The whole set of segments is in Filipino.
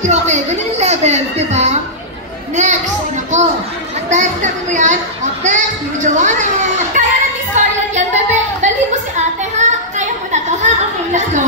videoke. Ganyan yung levels, di ba? Next, nako. At next, namin mo yan. Up next, yung Joanna. Kaya na Miss Scarlett yan, bebe. Dali mo si ate, ha? Kaya mo na to, ha? Okay, let's go.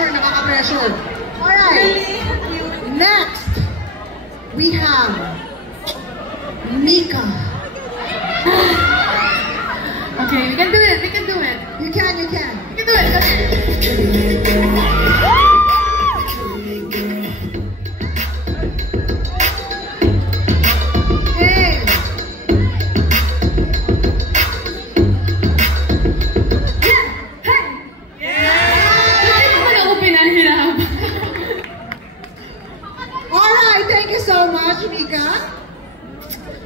Nakaka-pressure. Alright. Next, we have Mika. Okay, we can do it. We can do it. You can. We can do it.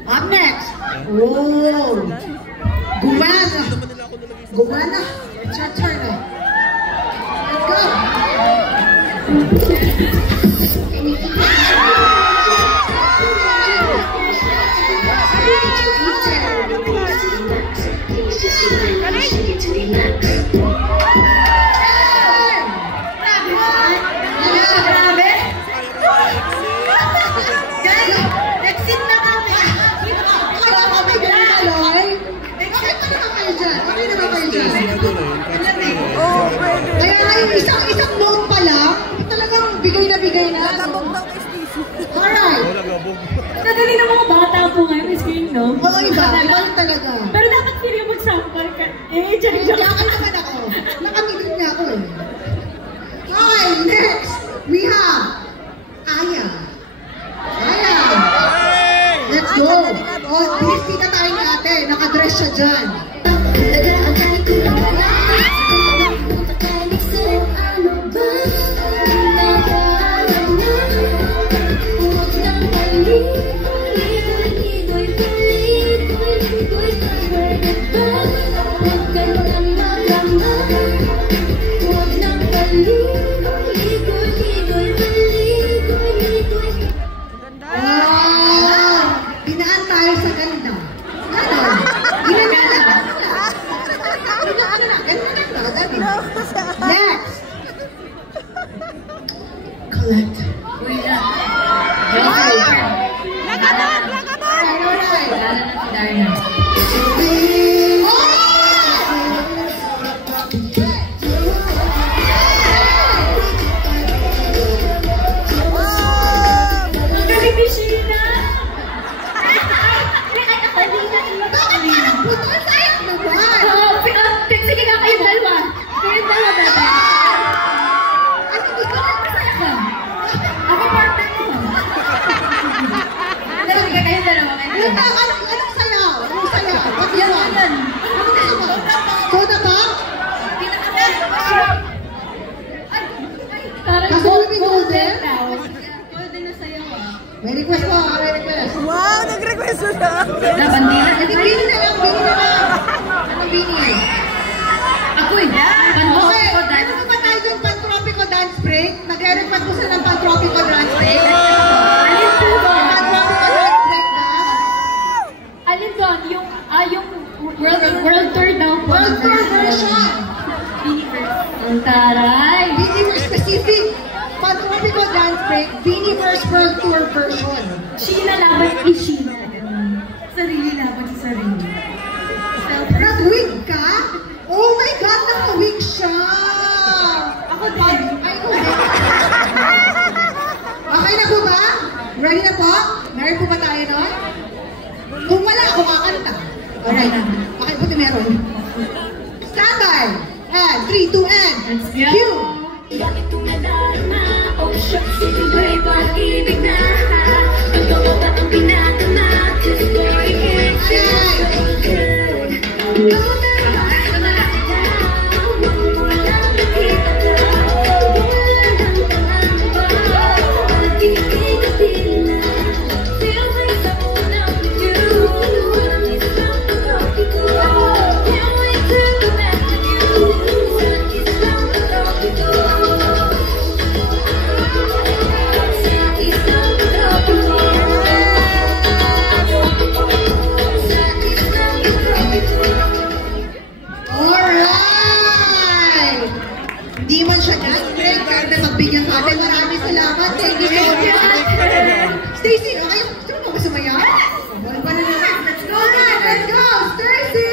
Up next, oh, Gumana, it's your turn now. Let's go. Isang note pa lang, talagang bigay na. Alright. Nadali ng mga bata po ngayon, Miss King, no? Oo, iba talaga. Pero dapat pili yung mag-sample ka. Diyan. Diyan naman ako. Nakamitin niya ako eh. Okay, next, we have Aya. Let's go. Oh, binisita tayo ni ate. Nakadress siya dyan. Next! Collect. May request po, may request. Wow, nag-request mo na. Nabandila. Bini na lang. Anong bini? Ako eh. Okay, ano naman tayo yung Pan-Tropico Dance Break? Nag-request ko sa ng Pan-Tropico Dance Break. Alin po ba? Pan-Tropico Dance Break na. Alin doon? Yung World Tour daw po. World Tour version. Ang taray. Biniverse specific. Pan-Tropico Dance Break, Biniverse World Tour version. Sheena laban is Sheena. Sarili laban sa sarili. Nag-wig ka? Oh my God, naka-wig siya! Ako din. Ay, ko din. Okay na po ba? Ready na po? Meron po ba tayo nun? Kung wala, ako kakanta. Alright. Okay, buti meron. Stand by. And 3, 2, and Let's go. cue. Bakit tumadarma? Oh, shucks, siyempre pag-ibig na. Totoo ba ang pinatama? Just boy, can't you so good? Ito na lang. Walang nakita ka. Walang tanga mo. Pag-ibig na. Feel like someone else with you. It's not the copy ko. Can't wait to go back with you. It's not the copy ko. Alright! Hindi man siya gas-breaker na magbigyan ka atin. Maraming salamat. Thank you so much. Stacy, okay? Gusto mo ba sumaya? Wala pa na naman. Let's go! Alright, let's go! Stacy!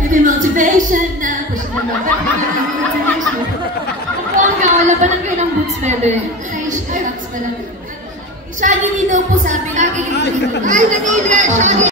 Maybe motivation na. Push na motivation. Bongga, wala pa lang kayo ng boots, bebe. Ay, relax pa lang. Shaggy, hindi daw po sabi. Ay, nanili! Shaggy!